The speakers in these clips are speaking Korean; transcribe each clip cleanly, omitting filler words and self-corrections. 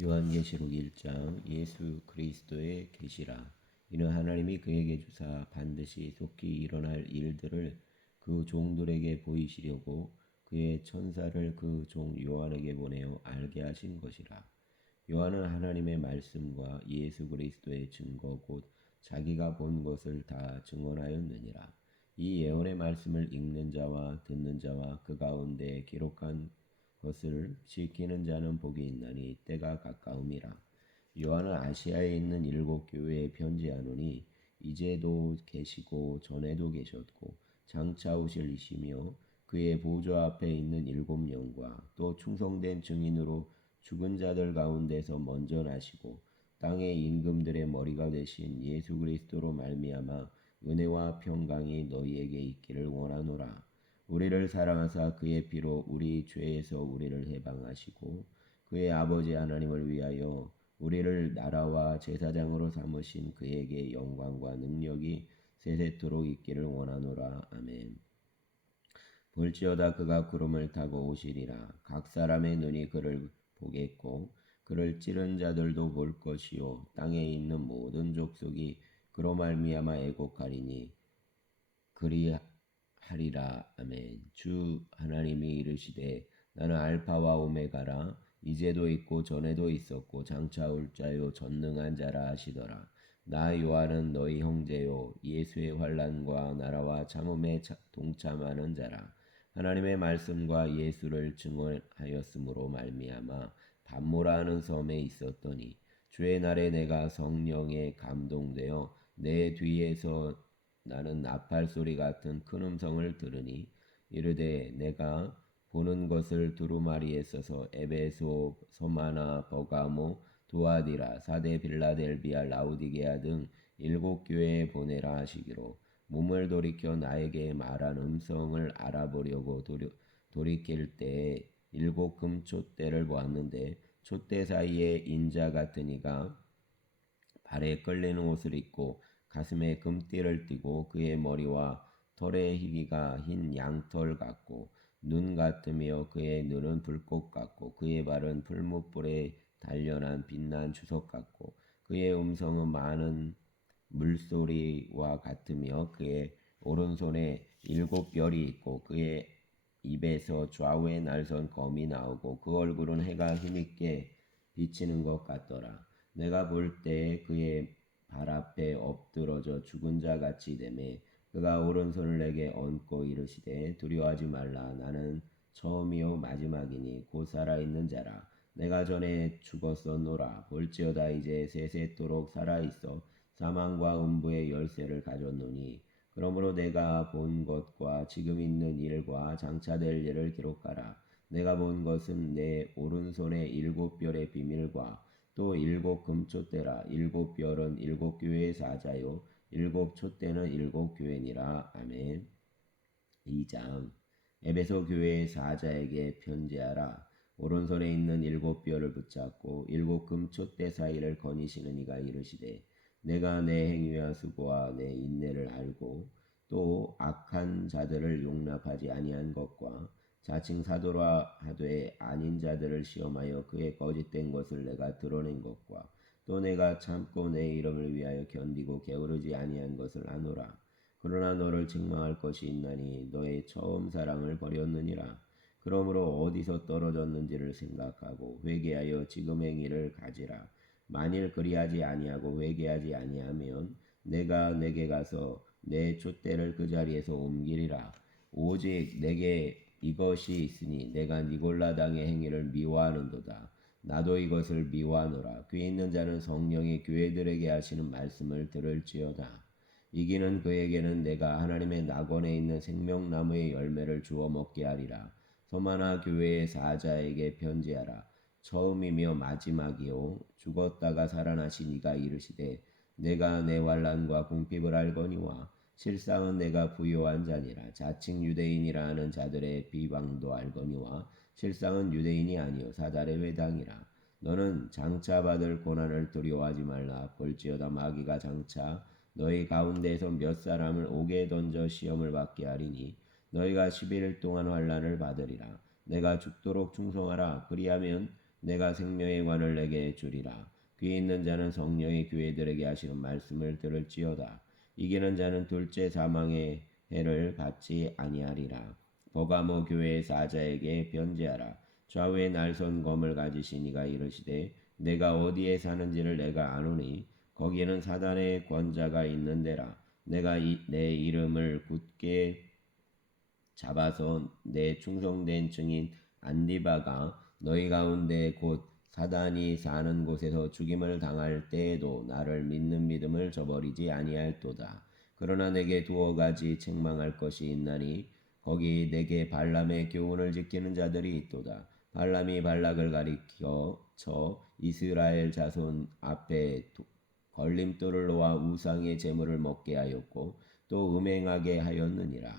요한계시록 1장 예수 그리스도의 계시라. 이는 하나님이 그에게 주사 반드시 속히 일어날 일들을 그 종들에게 보이시려고 그의 천사를 그 종 요한에게 보내어 알게 하신 것이라. 요한은 하나님의 말씀과 예수 그리스도의 증거 곧 자기가 본 것을 다 증언하였느니라. 이 예언의 말씀을 읽는 자와 듣는 자와 그 가운데 기록한 것을 지키는 자는 복이 있나니 때가 가까움이라. 요한은 아시아에 있는 7교회에 편지하노니 이제도 계시고 전에도 계셨고 장차 오실 이시며 그의 보좌 앞에 있는 7영과 또 충성된 증인으로 죽은 자들 가운데서 먼저 나시고 땅의 임금들의 머리가 되신 예수 그리스도로 말미암아 은혜와 평강이 너희에게 있기를 원하노라. 우리를 사랑하사 그의 피로 우리 죄에서 우리를 해방하시고 그의 아버지 하나님을 위하여 우리를 나라와 제사장으로 삼으신 그에게 영광과 능력이 세세토록 있기를 원하노라. 아멘. 볼지어다 그가 구름을 타고 오시리라. 각 사람의 눈이 그를 보겠고 그를 찌른 자들도 볼 것이요 땅에 있는 모든 족속이 그로 말미암아 애곡하리니 그리하리라. 아멘. 주 하나님이 이르시되 나는 알파와 오메가라. 이제도 있고 전에도 있었고 장차 올 자요 전능한 자라 하시더라. 나 요한은 너희 형제요 예수의 환난과 나라와 참음에 동참하는 자라. 하나님의 말씀과 예수를 증언하였으므로 말미암아 반모라 하는 섬에 있었더니 주의 날에 내가 성령에 감동되어 내 뒤에서 나는 나팔 소리 같은 큰 음성을 들으니 이르되 내가 보는 것을 두루마리에 써서 에베소, 소마나, 버가모, 두아디라, 사데 빌라델비아, 라우디게아 등 7교회에 보내라 하시기로 몸을 돌이켜 나에게 말한 음성을 알아보려고 돌이킬 때에 7금촛대를 보았는데 촛대 사이에 인자 같은 이가 발에 끌리는 옷을 입고 가슴에 금띠를 띠고 그의 머리와 털의 희기가 흰 양털 같고 눈 같으며 그의 눈은 불꽃 같고 그의 발은 풀무불에 단련한 빛난 주석 같고 그의 음성은 많은 물소리와 같으며 그의 오른손에 7별이 있고 그의 입에서 좌우에 날선 검이 나오고 그 얼굴은 해가 힘있게 비치는 것 같더라. 내가 볼 때 그의 발 앞에 엎드러져 죽은 자 같이 되매 그가 오른손을 내게 얹고 이르시되 두려워하지 말라. 나는 처음이요 마지막이니 곧 살아있는 자라. 내가 전에 죽었었노라. 볼지어다 이제 세세토록 살아있어 사망과 음부의 열쇠를 가졌노니 그러므로 내가 본 것과 지금 있는 일과 장차 될 일을 기록하라. 내가 본 것은 내 오른손의 7별의 비밀과 또 7금촛대라. 7별은 7교회의 사자요 7촛대는 7교회니라. 아멘. 2장 에베소 교회의 사자에게 편지하라. 오른손에 있는 7별을 붙잡고 7금촛대 사이를 거니시는 이가 이르시되 내가 내 행위와 수고와 내 인내를 알고 또 악한 자들을 용납하지 아니한 것과 자칭 사도라 하되 아닌 자들을 시험하여 그의 거짓된 것을 내가 드러낸 것과 또 내가 참고 내 이름을 위하여 견디고 게으르지 아니한 것을 아노라. 그러나 너를 책망할 것이 있나니 너의 처음 사랑을 버렸느니라. 그러므로 어디서 떨어졌는지를 생각하고 회개하여 지금 행위를 가지라. 만일 그리하지 아니하고 회개하지 아니하면 내가 내게 가서 내 촛대를 그 자리에서 옮기리라. 오직 내게 이것이 있으니 내가 니골라당의 행위를 미워하는도다. 나도 이것을 미워하노라. 귀 있는 자는 성령이 교회들에게 하시는 말씀을 들을지어다. 이기는 그에게는 내가 하나님의 낙원에 있는 생명나무의 열매를 주어 먹게 하리라. 소마나 교회의 사자에게 편지하라. 처음이며 마지막이요 죽었다가 살아나신 이가 이르시되 내가 내 환난과 궁핍을 알거니와 실상은 내가 부요한 자니라. 자칭 유대인이라 하는 자들의 비방도 알거니와 실상은 유대인이 아니요 사달의 회당이라. 너는 장차 받을 고난을 두려워하지 말라. 볼지어다 마귀가 장차 너희 가운데에서 몇 사람을 옥에 던져 시험을 받게 하리니 너희가 11일 동안 환난을 받으리라. 내가 죽도록 충성하라. 그리하면 내가 생명의 관을 내게 주리라. 귀 있는 자는 성령의 교회들에게 하시는 말씀을 들을지어다. 이기는 자는 둘째 사망의 해를 받지 아니하리라. 버가모 교회의 사자에게 변제하라. 좌우에 날선 검을 가지신 이가 이르시되 내가 어디에 사는지를 내가 아노니 거기에는 사단의 권자가 있는 데라. 내가 내 이름을 굳게 잡아서 내 충성된 증인 안디바가 너희 가운데 곧 사단이 사는 곳에서 죽임을 당할 때에도 나를 믿는 믿음을 저버리지 아니할도다. 그러나 내게 두어 가지 책망할 것이 있나니 거기 내게 발람의 교훈을 지키는 자들이 있도다. 발람이 발락을 가리켜 쳐 이스라엘 자손 앞에 걸림돌을 놓아 우상의 제물을 먹게 하였고 또 음행하게 하였느니라.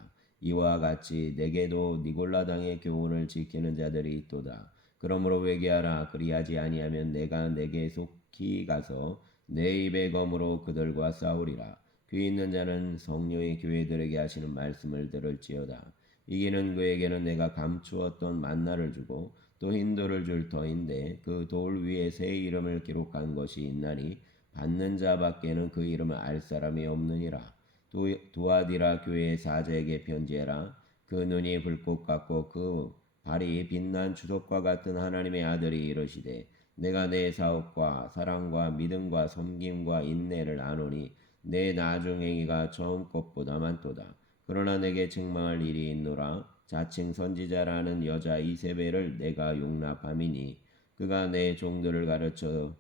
이와 같이 내게도 니골라당의 교훈을 지키는 자들이 있도다. 그러므로 회개하라. 그리하지 아니하면 내가 내게 속히 가서 내 입의 검으로 그들과 싸우리라. 귀 있는 자는 성령의 교회들에게 하시는 말씀을 들을지어다. 이기는 그에게는 내가 감추었던 만나를 주고 또 흰돌을 줄 터인데 그 돌 위에 새 이름을 기록한 것이 있나니 받는 자 밖에는 그 이름을 알 사람이 없느니라. 두아디라 교회의 사자에게 편지해라. 그 눈이 불꽃 같고 그 발이 빛난 주석과 같은 하나님의 아들이 이르시되 내가 내 사업과 사랑과 믿음과 섬김과 인내를 아노니 내 나중행위가 처음 것보다 많도다. 그러나 내게 책망할 일이 있노라. 자칭 선지자라는 여자 이세벨을 내가 용납함이니 그가 내 종들을 가르쳐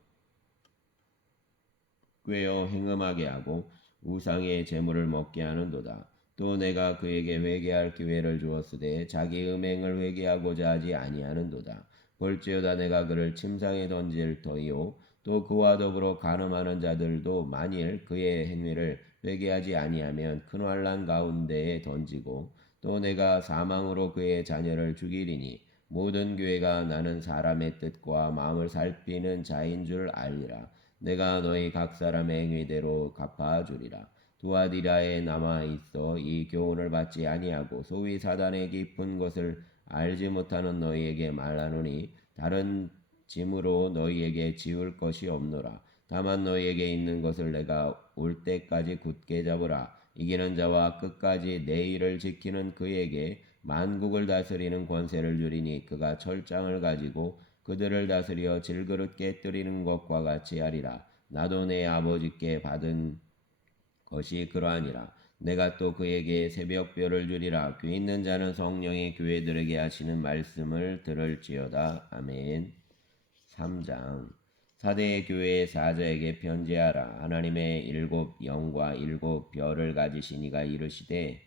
꾀어 행음하게 하고 우상의 재물을 먹게 하는도다. 또 내가 그에게 회개할 기회를 주었으되 자기 음행을 회개하고자 하지 아니하는도다. 볼지어다 내가 그를 침상에 던질 터이요 또 그와 더불어 간음하는 자들도 만일 그의 행위를 회개하지 아니하면 큰 환난 가운데에 던지고 또 내가 사망으로 그의 자녀를 죽이리니 모든 교회가 나는 사람의 뜻과 마음을 살피는 자인 줄 알리라. 내가 너희 각 사람의 행위대로 갚아주리라. 두아디라에 남아 있어 이 교훈을 받지 아니하고 소위 사단의 깊은 것을 알지 못하는 너희에게 말하노니 다른 짐으로 너희에게 지울 것이 없노라. 다만 너희에게 있는 것을 내가 올 때까지 굳게 잡으라. 이기는 자와 끝까지 내 일을 지키는 그에게 만국을 다스리는 권세를 주리니 그가 철장을 가지고 그들을 다스려 질그릇 깨뜨리는 것과 같이 하리라. 나도 내 아버지께 받은 것이 그러하니라. 내가 또 그에게 새벽별을 주리라. 귀 있는 자는 성령의 교회들에게 하시는 말씀을 들을지어다. 아멘. 3장 사대의 교회의 사자에게 편지하라. 하나님의 일곱 영과 일곱 별을 가지신 이가 이르시되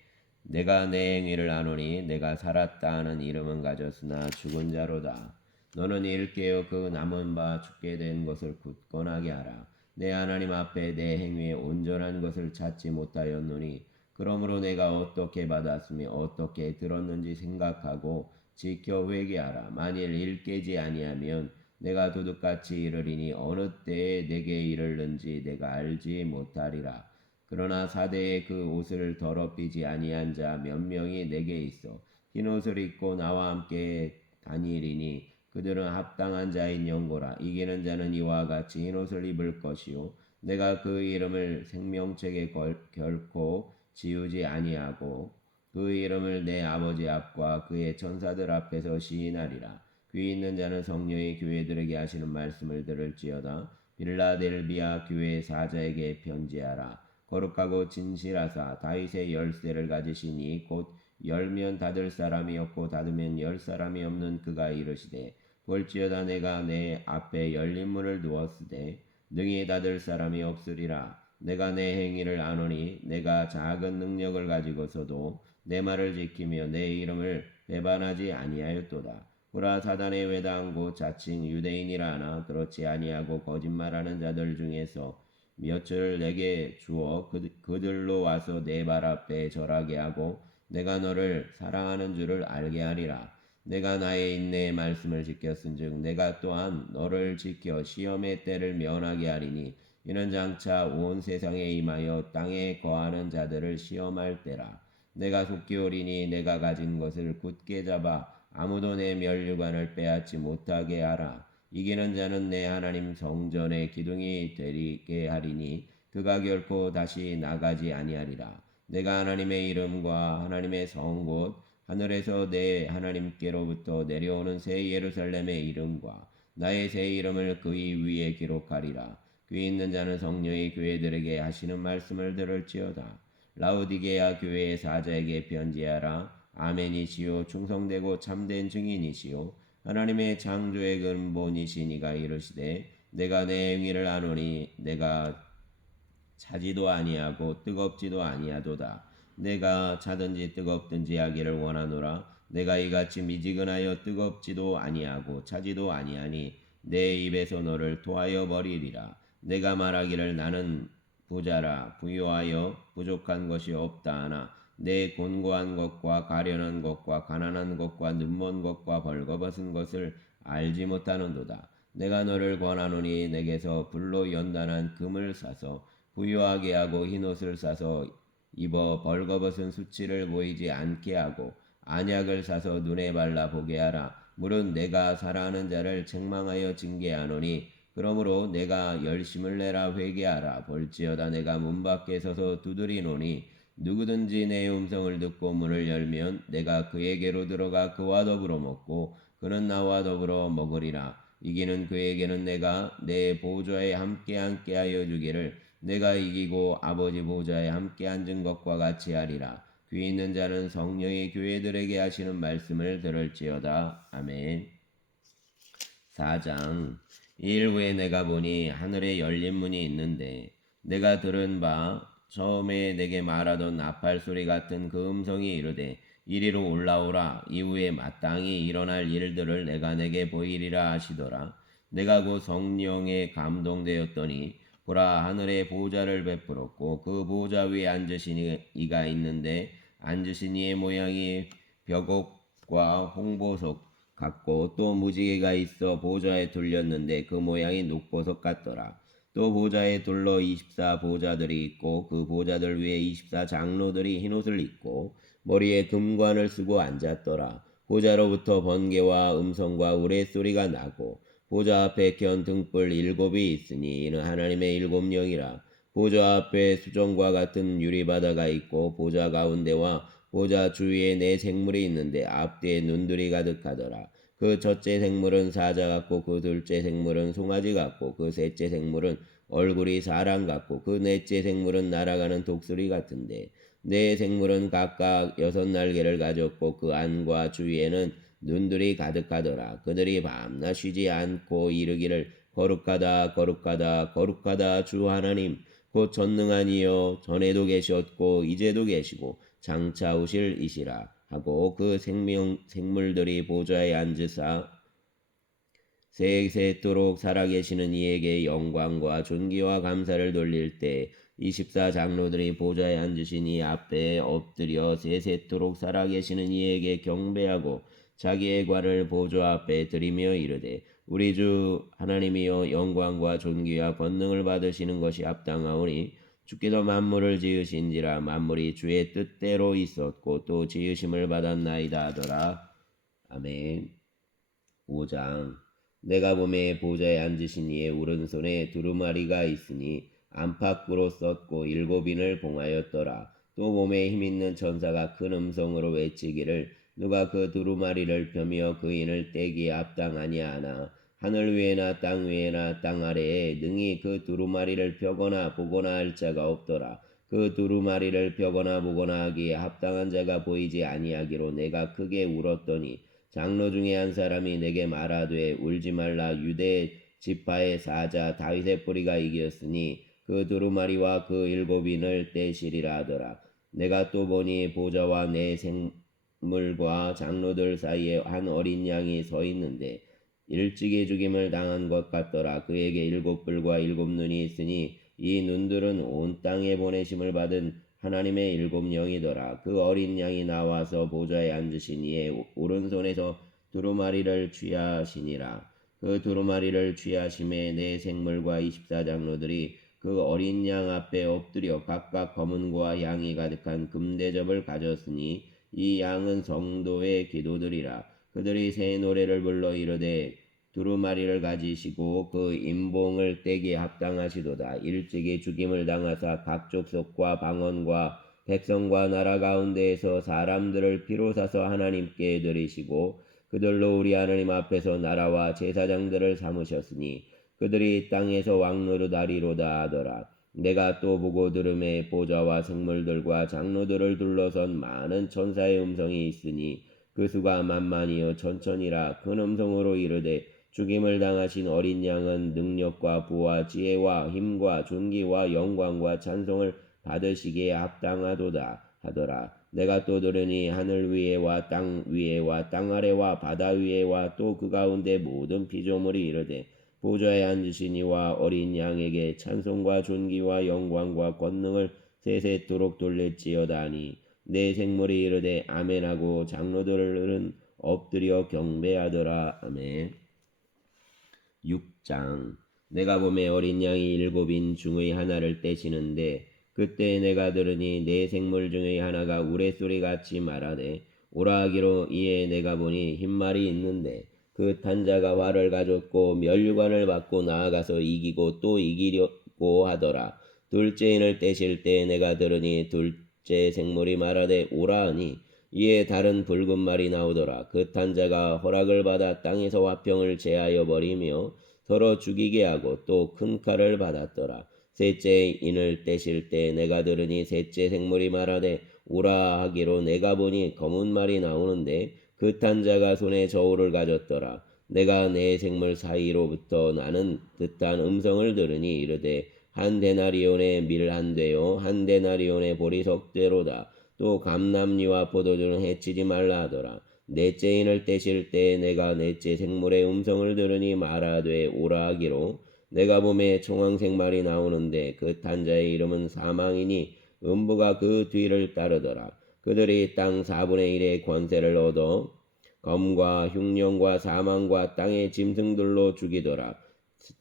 내가 내 행위를 아노니 내가 살았다 하는 이름은 가졌으나 죽은 자로다. 너는 일깨어 그 남은 바 죽게 된 것을 굳건하게 하라. 내 하나님 앞에 내 행위에 온전한 것을 찾지 못하였노니 그러므로 내가 어떻게 받았으며 어떻게 들었는지 생각하고 지켜 회개하라. 만일 일깨지 아니하면 내가 도둑같이 이르리니 어느 때에 내게 이르는지 내가 알지 못하리라. 그러나 사대에 그 옷을 더럽히지 아니한 자 몇 명이 내게 있어 흰옷을 입고 나와 함께 다니리니 그들은 합당한 자인 영고라. 이기는 자는 이와 같이 흰옷을 입을 것이요 내가 그 이름을 생명책에 결코 지우지 아니하고 그 이름을 내 아버지 앞과 그의 천사들 앞에서 시인하리라. 귀 있는 자는 성령의 교회들에게 하시는 말씀을 들을지어다. 빌라델비아 교회 사자에게 편지하라. 거룩하고 진실하사 다윗의 열쇠를 가지시니 곧 열면 닫을 사람이 없고 닫으면 열 사람이 없는 그가 이르시되 볼지어다 내가 내 앞에 열린 문을 두었으되 능히 닫을 사람이 없으리라. 내가 내 행위를 아노니 내가 작은 능력을 가지고서도 내 말을 지키며 내 이름을 배반하지 아니하였도다. 보라 사단의 외당고 자칭 유대인이라 하나 그렇지 아니하고 거짓말하는 자들 중에서 몇을 내게 주어 그들로 와서 내 발 앞에 절하게 하고 내가 너를 사랑하는 줄을 알게 하리라. 내가 나의 인내의 말씀을 지켰은즉 내가 또한 너를 지켜 시험의 때를 면하게 하리니 이는 장차 온 세상에 임하여 땅에 거하는 자들을 시험할 때라. 내가 속히 오리니 내가 가진 것을 굳게 잡아 아무도 내 면류관을 빼앗지 못하게 하라. 이기는 자는 내 하나님 성전의 기둥이 되게 하리니 그가 결코 다시 나가지 아니하리라. 내가 하나님의 이름과 하나님의 성 곧 하늘에서 내 하나님께로부터 내려오는 새 예루살렘의 이름과 나의 새 이름을 그의 위에 기록하리라. 귀 있는 자는 성령이 교회들에게 하시는 말씀을 들을지어다. 라우디게아 교회의 사자에게 편지하라. 아멘이시요 충성되고 참된 증인이시요 하나님의 창조의 근본이시니가 이르시되 내가 내 행위를 아노니 내가 차지도 아니하고 뜨겁지도 아니하도다. 내가 차든지 뜨겁든지 하기를 원하노라. 내가 이같이 미지근하여 뜨겁지도 아니하고 차지도 아니하니 내 입에서 너를 토하여 버리리라. 내가 말하기를 나는 부자라 부유하여 부족한 것이 없다 하나 내 곤고한 것과 가련한 것과 가난한 것과 눈먼 것과 벌거벗은 것을 알지 못하는도다. 내가 너를 권하노니 내게서 불로 연단한 금을 사서 부유하게 하고 흰옷을 사서 입어 벌거벗은 수치를 보이지 않게 하고 안약을 사서 눈에 발라 보게 하라. 물은 내가 사랑하는 자를 책망하여 징계하노니 그러므로 내가 열심을 내라 회개하라. 볼지어다 내가 문 밖에 서서 두드리노니 누구든지 내 음성을 듣고 문을 열면 내가 그에게로 들어가 그와 더불어 먹고 그는 나와 더불어 먹으리라. 이기는 그에게는 내가 내 보좌에 함께 하여 주기를 내가 이기고 아버지 보좌에 함께 앉은 것과 같이 하리라. 귀 있는 자는 성령이 교회들에게 하시는 말씀을 들을지어다. 아멘. 4장. 이일 후에 내가 보니 하늘에 열린 문이 있는데 내가 들은 바 처음에 내게 말하던 나팔 소리 같은 그 음성이 이르되 이리로 올라오라. 이후에 마땅히 일어날 일들을 내가 내게 보이리라 하시더라. 내가 그 성령에 감동되었더니 보라 하늘에 보좌를 베풀었고 그 보좌 위에 앉으신 이가 있는데 앉으신 이의 모양이 벽옥과 홍보석 같고 또 무지개가 있어 보좌에 둘렸는데 그 모양이 녹보석 같더라. 또 보좌에 둘러 24 보좌들이 있고 그 보좌들 위에 24 장로들이 흰옷을 입고 머리에 금관을 쓰고 앉았더라. 보좌로부터 번개와 음성과 우레소리가 나고 보좌 앞에 켠 등불 7이 있으니 이는 하나님의 7영이라. 보좌 앞에 수정과 같은 유리바다가 있고 보좌 가운데와 보좌 주위에 4 생물이 있는데 앞뒤에 눈들이 가득하더라. 그 첫째 생물은 사자 같고 그 둘째 생물은 송아지 같고 그 셋째 생물은 얼굴이 사람 같고 그 넷째 생물은 날아가는 독수리 같은데 네 생물은 각각 6날개를 가졌고 그 안과 주위에는 눈들이 가득하더라. 그들이 밤낮 쉬지 않고 이르기를 거룩하다 거룩하다 거룩하다 주 하나님 곧 전능한 이여 전에도 계셨고 이제도 계시고 장차 오실 이시라 하고 그 생물들이 보좌에 앉으사 세세토록 살아계시는 이에게 영광과 존귀와 감사를 돌릴 때 24 장로들이 보좌에 앉으신 이 앞에 엎드려 세세토록 살아계시는 이에게 경배하고 자기의 관을 보좌 앞에 드리며 이르되 우리 주 하나님이여 영광과 존귀와 권능을 받으시는 것이 합당하오니 주께서 만물을 지으신지라 만물이 주의 뜻대로 있었고 또 지으심을 받았나이다 하더라. 아멘. 5장. 내가 보매 보좌에 앉으신 이의 오른손에 두루마리가 있으니 안팎으로 썼고 7인을 봉하였더라. 또 몸에 힘있는 천사가 큰 음성으로 외치기를 누가 그 두루마리를 펴며 그 인을 떼기에 합당하냐 하나 하늘 위에나 땅 위에나 땅 아래에 능히 그 두루마리를 펴거나 보거나 할 자가 없더라. 그 두루마리를 펴거나 보거나 하기에 합당한 자가 보이지 아니하기로 내가 크게 울었더니 장로 중에 한 사람이 내게 말하되 울지 말라. 유대 지파의 사자 다윗의 뿌리가 이겼으니 그 두루마리와 그 7인을 떼시리라 하더라. 내가 또 보니 보좌와 내 생물과 장로들 사이에 한 어린 양이 서 있는데 일찍이 죽임을 당한 것 같더라. 그에게 7뿔과 7눈이 있으니 이 눈들은 온 땅에 보내심을 받은 하나님의 7영이더라. 그 어린 양이 나와서 보좌에 앉으신 이의 오른손에서 두루마리를 취하시니라. 그 두루마리를 취하심에 내 생물과 24 장로들이 그 어린 양 앞에 엎드려 각각 검은과 향이 가득한 금대접을 가졌으니 이 양은 성도의 기도들이라. 그들이 새 노래를 불러 이르되 두루마리를 가지시고 그 임봉을 떼기에 합당하시도다. 일찍이 죽임을 당하사 각 족속과 방언과 백성과 나라 가운데에서 사람들을 피로 사서 하나님께 드리시고 그들로 우리 하나님 앞에서 나라와 제사장들을 삼으셨으니 그들이 땅에서 왕노릇하리로다 하더라. 내가 또 보고 들음에 보좌와 생물들과 장로들을 둘러선 많은 천사의 음성이 있으니 그 수가 만만이요 천천이라 큰 음성으로 이르되 죽임을 당하신 어린 양은 능력과 부와 지혜와 힘과 존귀와 영광과 찬송을 받으시기에 합당하도다 하더라. 내가 또 들으니 하늘 위에와 땅 위에와 땅 아래와 바다 위에와 또 그 가운데 모든 피조물이 이르되 보좌에 앉으신 이와 어린 양에게 찬송과 존귀와 영광과 권능을 세세토록 돌릴지어다 하니 내 생물이 이르되 아멘하고 장로들은 엎드려 경배하더라. 아멘. 6장. 내가 보매 어린 양이 일곱인 중의 하나를 떼시는데 그때 내가 들으니 내 생물 중의 하나가 우레소리같이 말하되 오라 하기로 이에 내가 보니 흰말이 있는데 그 탄자가 활을 가졌고 면류관을 받고 나아가서 이기고 또 이기려고 하더라. 둘째인을 떼실 때 내가 들으니 둘째 생물이 말하되 오라 하니 이에 다른 붉은 말이 나오더라. 그 탄자가 허락을 받아 땅에서 화평을 제하여 버리며 서로 죽이게 하고 또 큰 칼을 받았더라. 셋째 인을 떼실 때 내가 들으니 셋째 생물이 말하되 오라 하기로 내가 보니 검은 말이 나오는데 그 탄자가 손에 저울을 가졌더라. 내가 내 생물 사이로부터 나는 듯한 음성을 들으니 이르되 한 데나리온의 밀 한 되요 한 데나리온의 보리석 대로다. 또 감람리와 포도주는 해치지 말라 하더라. 넷째 인을 떼실 때 내가 넷째 생물의 음성을 들으니 말하되 오라 하기로 내가 보매 청황색 말이 나오는데 그 탄자의 이름은 사망이니 음부가 그 뒤를 따르더라. 그들이 땅 4분의 1의 권세를 얻어 검과 흉령과 사망과 땅의 짐승들로 죽이더라.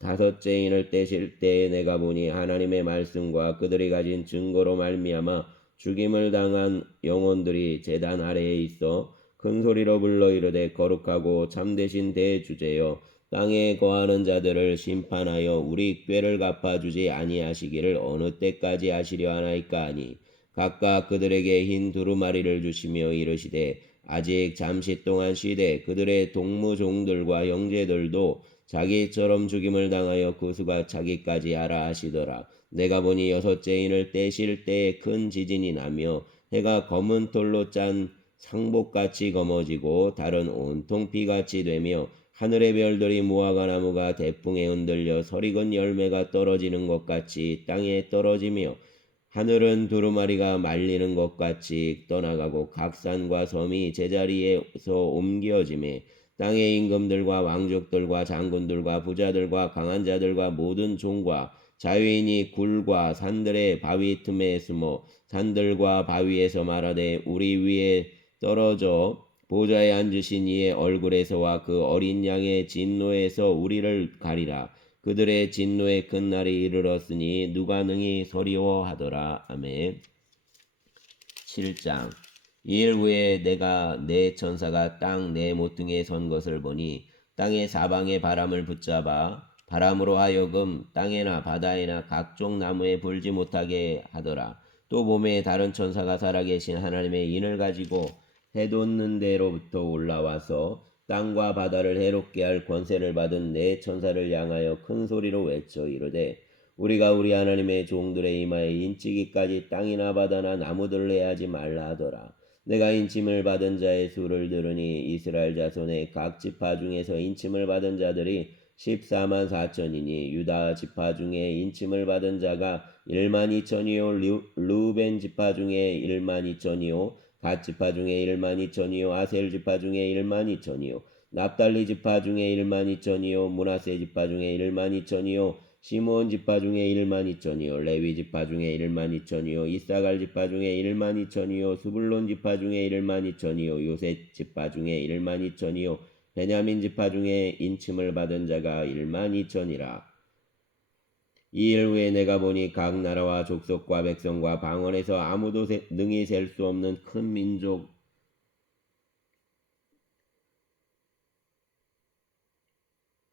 다섯째 인을 떼실 때에 내가 보니 하나님의 말씀과 그들이 가진 증거로 말미암아 죽임을 당한 영혼들이 제단 아래에 있어 큰 소리로 불러 이르되 거룩하고 참되신 대주제여 땅에 거하는 자들을 심판하여 우리 꾀를 갚아주지 아니하시기를 어느 때까지 하시려 하나이까 하니 각각 그들에게 흰 두루마리를 주시며 이르시되 아직 잠시 동안 쉬되 그들의 동무종들과 형제들도 자기처럼 죽임을 당하여 그 수가 차기까지 하라 하시더라. 내가 보니 여섯째 인을 떼실 때에 큰 지진이 나며 해가 검은 털로 짠 상복같이 검어지고 달은 온통 피같이 되며 하늘의 별들이 무화과 나무가 대풍에 흔들려 설익은 열매가 떨어지는 것 같이 땅에 떨어지며 하늘은 두루마리가 말리는 것 같이 떠나가고 각 산과 섬이 제자리에서 옮겨지매 땅의 임금들과 왕족들과 장군들과 부자들과 강한 자들과 모든 종과 자유인이 굴과 산들의 바위 틈에 숨어 산들과 바위에서 말하되 우리 위에 떨어져 보좌에 앉으신 이의 얼굴에서와 그 어린 양의 진노에서 우리를 가리라. 그들의 진노의 큰 날이 이르렀으니 누가 능히 서리워하더라. 아멘. 7장. 이일 후에 내가 내 천사가 땅 내 모퉁이에 선 것을 보니 땅의 사방에 바람을 붙잡아 바람으로 하여금 땅에나 바다에나 각종 나무에 불지 못하게 하더라. 또 봄에 다른 천사가 살아계신 하나님의 인을 가지고 해돋는 데로부터 올라와서 땅과 바다를 해롭게 할 권세를 받은 네 천사를 향하여 큰 소리로 외쳐 이르되 우리가 우리 하나님의 종들의 이마에 인치기까지 땅이나 바다나 나무들을 해하지 말라 하더라. 내가 인침을 받은 자의 수를 들으니 이스라엘 자손의 각 지파 중에서 인침을 받은 자들이 14만 4천이니 유다 지파 중에 인침을 받은 자가 1만 2천이요 루벤 지파 중에 1만 2천이요 갓 지파 중에 1만 2천이요 아셀 지파 중에 1만 2천이요 납달리 지파 중에 1만 2천이요 므낫세 지파 중에 1만 2천이요 시므온 지파 중에 1만 2천이요 레위 지파 중에 1만 2천이요 이사갈 지파 중에 1만 2천이요 스불론 지파 중에 1만 2천이요 요셉 지파 중에 1만 2천이요 베냐민 지파 중에 인침을 받은 자가 1만 2천이라. 이일 후에 내가 보니 각 나라와 족속과 백성과 방언에서 아무도 능히 셀 수 없는 큰 민족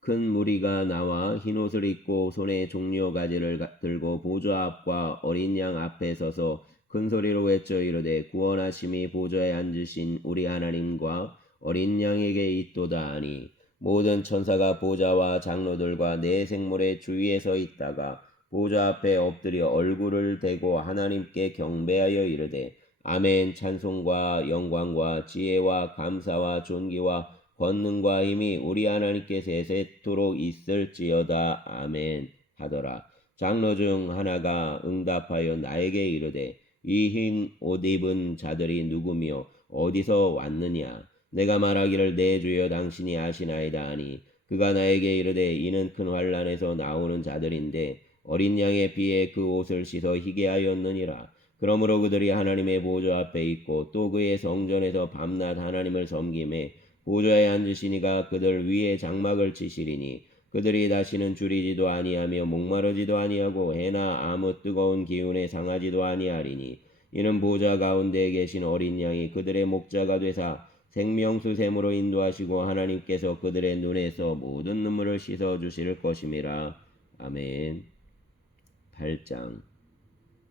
큰 무리가 나와 흰옷을 입고 손에 종려 가지를 들고 보좌 앞과 어린 양 앞에 서서 큰 소리로 외쳐 이르되 구원하심이 보좌에 앉으신 우리 하나님과 어린 양에게 있도다 하니 모든 천사가 보좌와 장로들과 네 생물의 주위에 서 있다가 보좌 앞에 엎드려 얼굴을 대고 하나님께 경배하여 이르되 아멘. 찬송과 영광과 지혜와 감사와 존귀와 권능과 힘이 우리 하나님께 세세토록 있을지어다. 아멘 하더라. 장로 중 하나가 응답하여 나에게 이르되 이 흰 옷 입은 자들이 누구며 어디서 왔느냐. 내가 말하기를 내 주여 당신이 아시나이다 하니 그가 나에게 이르되 이는 큰 환란에서 나오는 자들인데 어린 양의 피에 그 옷을 씻어 희게 하였느니라. 그러므로 그들이 하나님의 보좌 앞에 있고 또 그의 성전에서 밤낮 하나님을 섬김에 보좌에 앉으시니가 그들 위에 장막을 치시리니 그들이 다시는 줄이지도 아니하며 목마르지도 아니하고 해나 아무 뜨거운 기운에 상하지도 아니하리니 이는 보좌 가운데에 계신 어린 양이 그들의 목자가 되사 생명수 샘으로 인도하시고 하나님께서 그들의 눈에서 모든 눈물을 씻어 주실 것임이라. 아멘. 8장.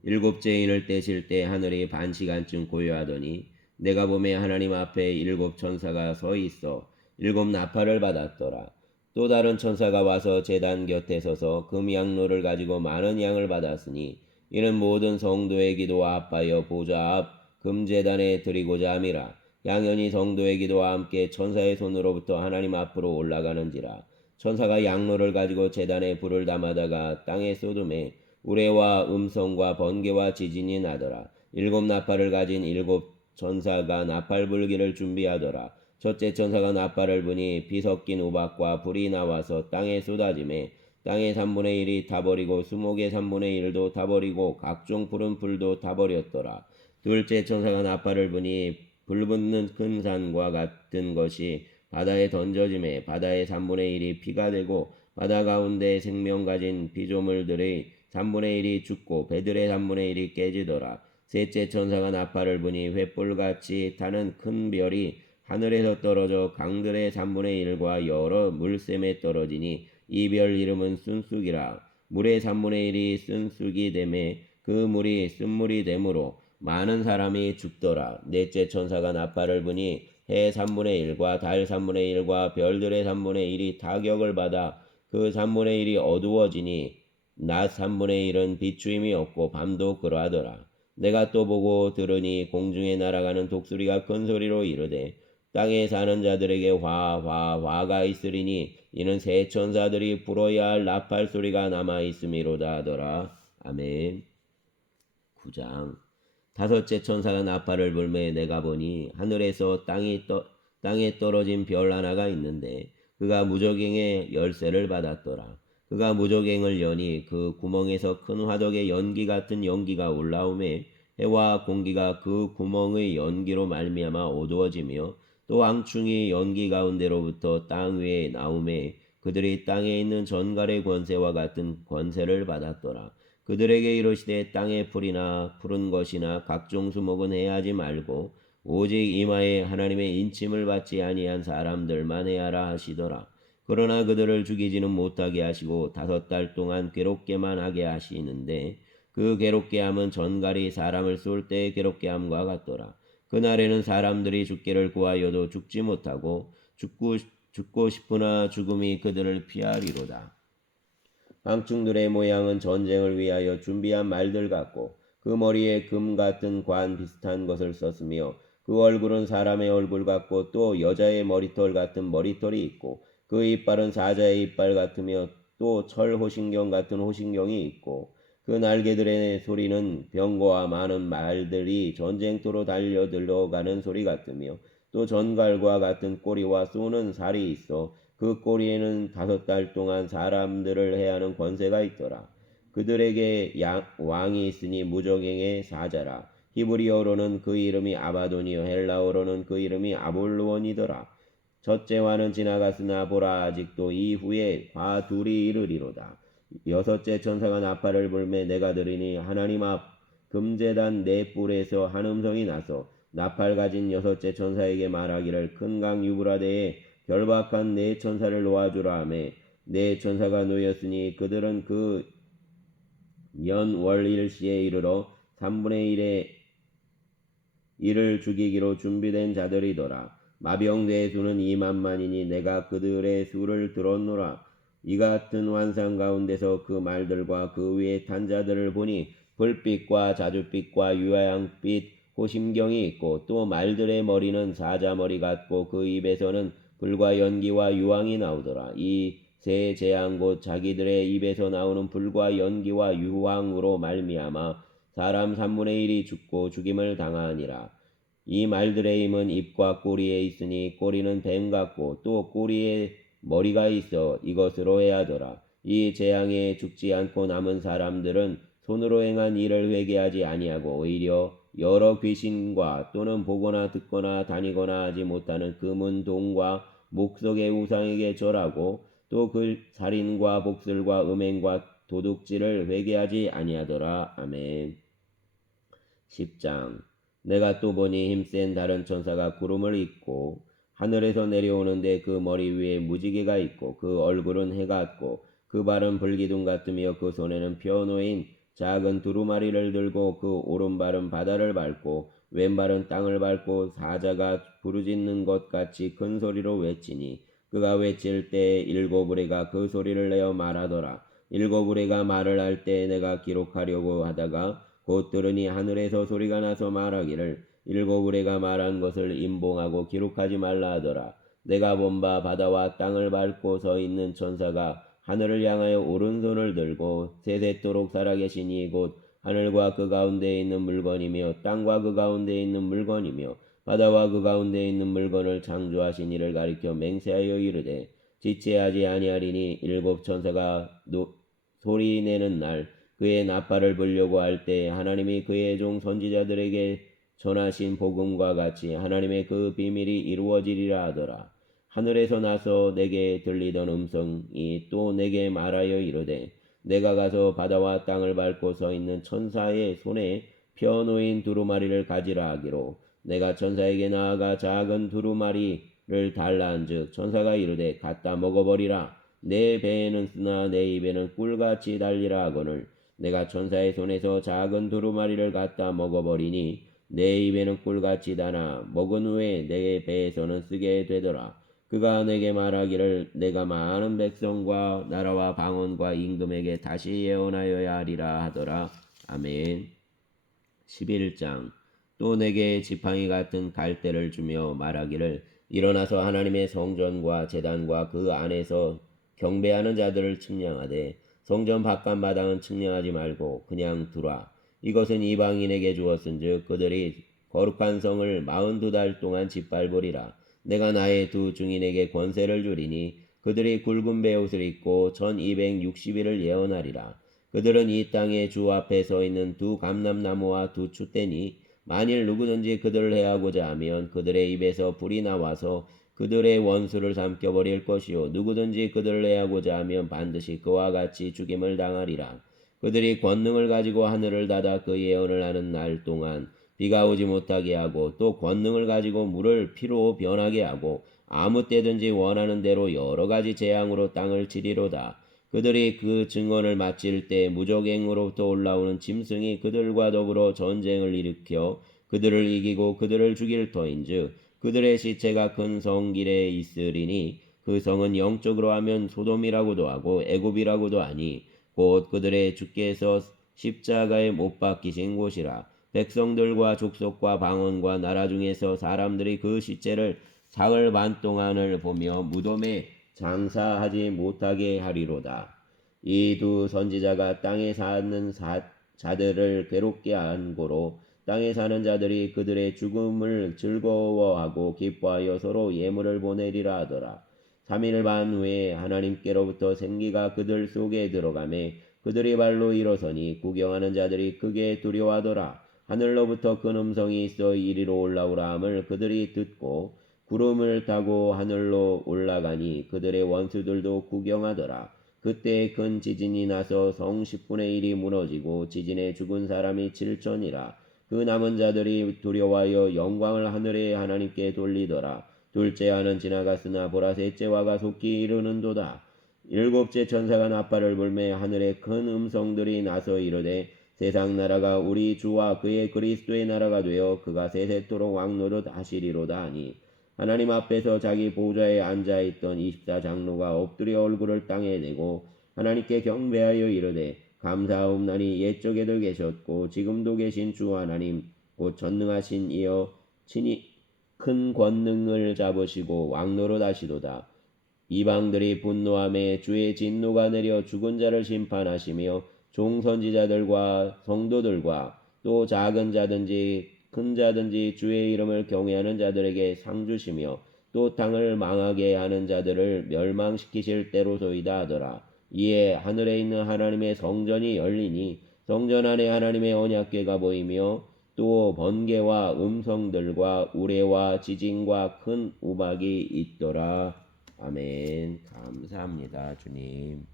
일곱째 인을 떼실 때 하늘이 반시간쯤 고요하더니 내가 보매 하나님 앞에 일곱 천사가 서 있어 일곱 나팔을 받았더라. 또 다른 천사가 와서 제단 곁에 서서 금양로를 가지고 많은 양을 받았으니 이는 모든 성도의 기도와 합하여 보좌 앞 금제단에 드리고자 함이라. 양현이 성도의 기도와 함께 천사의 손으로부터 하나님 앞으로 올라가는지라. 천사가 양로를 가지고 제단에 불을 담아다가 땅에 쏟음에 우레와 음성과 번개와 지진이 나더라. 일곱 나팔을 가진 일곱 천사가 나팔 불기를 준비하더라. 첫째 천사가 나팔을 부니 피 섞인 우박과 불이 나와서 땅에 쏟아지매 땅의 3분의 1이 타버리고 수목의 3분의 1도 타버리고 각종 푸른 풀도 타버렸더라. 둘째 천사가 나팔을 부니 불붙는 큰 산과 같은 것이 바다에 던져지매 바다의 3분의 1이 피가 되고 바다 가운데 생명 가진 피조물들의 3분의 1이 죽고 배들의 3분의 1이 깨지더라. 셋째 천사가 나팔을 부니 횃불같이 타는 큰 별이 하늘에서 떨어져 강들의 3분의 1과 여러 물샘에 떨어지니 이 별 이름은 순쑥이라. 물의 3분의 1이 순쑥이 되매 그 물이 쓴물이 되므로 많은 사람이 죽더라. 넷째 천사가 나팔을 부니 해 3분의 1과 달 3분의 1과 별들의 3분의 1이 타격을 받아 그 3분의 1이 어두워지니 낮 3분의 1은 비추임이 없고 밤도 그러하더라. 내가 또 보고 들으니 공중에 날아가는 독수리가 큰 소리로 이르되 땅에 사는 자들에게 화가 있으리니 이는 새 천사들이 불어야 할 나팔 소리가 남아 있음이로다 하더라. 아멘. 9장. 다섯째 천사가 나팔을 불매 내가 보니 하늘에서 땅에 떨어진 별 하나가 있는데 그가 무저갱의 열쇠를 받았더라. 그가 무저갱을 여니 그 구멍에서 큰 화덕의 연기 같은 연기가 올라오매 해와 공기가 그 구멍의 연기로 말미암아 어두워지며 또 앙충이 연기 가운데로부터 땅 위에 나오매 그들이 땅에 있는 전갈의 권세와 같은 권세를 받았더라. 그들에게 이르시되 땅의 풀이나 푸른 것이나 각종 수목은 해하지 말고 오직 이마에 하나님의 인침을 받지 아니한 사람들만 해하라 하시더라. 그러나 그들을 죽이지는 못하게 하시고 5달 동안 괴롭게만 하게 하시는데 그 괴롭게 함은 전갈이 사람을 쏠 때의 괴롭게 함과 같더라. 그날에는 사람들이 죽기를 구하여도 죽지 못하고 죽고 싶으나 죽음이 그들을 피하리로다. 황충들의 모양은 전쟁을 위하여 준비한 말들 같고 그 머리에 금 같은 관 비슷한 것을 썼으며 그 얼굴은 사람의 얼굴 같고 또 여자의 머리털 같은 머리털이 있고 그 이빨은 사자의 이빨 같으며 또 철 호신경 같은 호신경이 있고 그 날개들의 소리는 병거와 많은 말들이 전쟁터로 달려 들어가는 소리 같으며 또 전갈과 같은 꼬리와 쏘는 살이 있어 그 꼬리에는 5달 동안 사람들을 해하는 권세가 있더라. 그들에게 왕이 있으니 무저갱의 사자라. 히브리어로는 그 이름이 아바돈이요 헬라어로는 그 이름이 아볼로원이더라. 첫째 화는 지나갔으나 보라 아직도 이후에 화 둘이 이르리로다. 여섯째 천사가 나팔을 불매 내가 들으니 하나님 앞 금제단 네 뿔에서 한 음성이 나서 나팔 가진 여섯째 천사에게 말하기를 큰 강 유브라데에 결박한 네 천사를 놓아주라 하매 내 천사가 놓였으니 그들은 그 연월일시에 이르러 3분의 1의 이를 죽이기로 준비된 자들이더라. 마병대의 수는 2만만이니 내가 그들의 수를 들었노라. 이 같은 환상 가운데서 그 말들과 그 위에 탄 자들을 보니 불빛과 자줏빛과 유화양빛 호심경이 있고 또 말들의 머리는 사자머리 같고 그 입에서는 불과 연기와 유황이 나오더라. 이 세 재앙 곧 자기들의 입에서 나오는 불과 연기와 유황으로 말미암아 사람 3분의 1이 죽고 죽임을 당하니라. 이 말들의 힘은 입과 꼬리에 있으니 꼬리는 뱀 같고 또 꼬리에 머리가 있어 이것으로 해하더라. 이 재앙에 죽지 않고 남은 사람들은 손으로 행한 일을 회개하지 아니하고 오히려 여러 귀신과 또는 보거나 듣거나 다니거나 하지 못하는 금은 동과 목석의 우상에게 절하고 또 그 살인과 복술과 음행과 도둑질을 회개하지 아니하더라. 아멘. 10장. 내가 또 보니 힘센 다른 천사가 구름을 입고 하늘에서 내려오는데 그 머리 위에 무지개가 있고 그 얼굴은 해 같고 그 발은 불기둥 같으며 그 손에는 펴놓인 작은 두루마리를 들고 그 오른발은 바다를 밟고 왼발은 땅을 밟고 사자가 부르짖는 것 같이 큰 소리로 외치니 그가 외칠 때 일곱 우레가 그 소리를 내어 말하더라. 일곱 우레가 말을 할 때 내가 기록하려고 하다가 곧 들으니 하늘에서 소리가 나서 말하기를 일곱 우레가 말한 것을 임봉하고 기록하지 말라 하더라. 내가 본 바 바다와 땅을 밟고 서 있는 천사가 하늘을 향하여 오른손을 들고 세세토록 살아계시니 곧 하늘과 그 가운데에 있는 물건이며 땅과 그 가운데에 있는 물건이며 바다와 그 가운데에 있는 물건을 창조하신 이를 가리켜 맹세하여 이르되 지체하지 아니하리니 일곱 천사가 소리내는 날 그의 나팔을 불려고 할 때 하나님이 그의 종 선지자들에게 전하신 복음과 같이 하나님의 그 비밀이 이루어지리라 하더라. 하늘에서 나서 내게 들리던 음성이 또 내게 말하여 이르되 내가 가서 바다와 땅을 밟고 서 있는 천사의 손에 펴놓인 두루마리를 가지라 하기로 내가 천사에게 나아가 작은 두루마리를 달라한즉 천사가 이르되 갖다 먹어버리라. 내 배에는 쓰나 내 입에는 꿀같이 달리라 하거늘 내가 천사의 손에서 작은 두루마리를 갖다 먹어버리니 내 입에는 꿀같이 다나 먹은 후에 내 배에서는 쓰게 되더라. 그가 내게 말하기를 내가 많은 백성과 나라와 방언과 임금에게 다시 예언하여야 하리라 하더라. 아멘. 11장. 또 내게 지팡이 같은 갈대를 주며 말하기를 일어나서 하나님의 성전과 제단과 그 안에서 경배하는 자들을 측량하되 성전 바깥마당은 측량하지 말고 그냥 두라. 이것은 이방인에게 주었은즉 그들이 거룩한 성을 42달 동안 짓밟으리라. 내가 나의 두 증인에게 권세를 주리니 그들이 굵은 베옷을 입고 1260일을 예언하리라. 그들은 이 땅의 주 앞에 서 있는 두 감람나무와 두 촛대니 만일 누구든지 그들을 해하고자 하면 그들의 입에서 불이 나와서 그들의 원수를 삼켜버릴 것이요 누구든지 그들을 해하고자 하면 반드시 그와 같이 죽임을 당하리라. 그들이 권능을 가지고 하늘을 닫아 그 예언을 하는 날 동안 비가 오지 못하게 하고 또 권능을 가지고 물을 피로 변하게 하고 아무 때든지 원하는 대로 여러 가지 재앙으로 땅을 치리로다. 그들이 그 증언을 마칠 때 무적행으로부터 올라오는 짐승이 그들과 더불어 전쟁을 일으켜 그들을 이기고 그들을 죽일 터인즉 그들의 시체가 큰 성길에 있으리니 그 성은 영적으로 하면 소돔이라고도 하고 애굽이라고도 하니 곧 그들의 주께서 십자가에 못 박히신 곳이라. 백성들과 족속과 방언과 나라 중에서 사람들이 그 시체를 사흘 반 동안을 보며 무덤에 장사하지 못하게 하리로다. 이 두 선지자가 땅에 사는 자들을 괴롭게 한 고로 땅에 사는 자들이 그들의 죽음을 즐거워하고 기뻐하여 서로 예물을 보내리라 하더라. 3일 반 후에 하나님께로부터 생기가 그들 속에 들어가매 그들이 발로 일어서니 구경하는 자들이 크게 두려워하더라. 하늘로부터 큰 음성이 있어 이리로 올라오라 함을 그들이 듣고 구름을 타고 하늘로 올라가니 그들의 원수들도 구경하더라. 그때 큰 지진이 나서 성 10분의 1이 무너지고 지진에 죽은 사람이 7천이라. 그 남은 자들이 두려워하여 영광을 하늘의 하나님께 돌리더라. 둘째 하는 지나갔으나 보라 셋째 화가 속히 이르는도다. 일곱째 천사가 나팔을 불매 하늘에 큰 음성들이 나서 이르되 세상 나라가 우리 주와 그의 그리스도의 나라가 되어 그가 세세토록 왕노릇 하시리로다 하니 하나님 앞에서 자기 보좌에 앉아있던 24장로가 엎드려 얼굴을 땅에 대고 하나님께 경배하여 이르되 감사하옵나니 옛적에도 계셨고 지금도 계신 주 하나님 곧 전능하신 이여 친히 큰 권능을 잡으시고 왕노릇 하시도다. 이방들이 분노함에 주의 진노가 내려 죽은 자를 심판하시며 종선지자들과 성도들과 또 작은 자든지 큰 자든지 주의 이름을 경외하는 자들에게 상 주시며 또 땅을 망하게 하는 자들을 멸망시키실 때로소이다 하더라. 이에 하늘에 있는 하나님의 성전이 열리니 성전 안에 하나님의 언약궤가 보이며 또 번개와 음성들과 우레와 지진과 큰 우박이 있더라. 아멘. 감사합니다, 주님.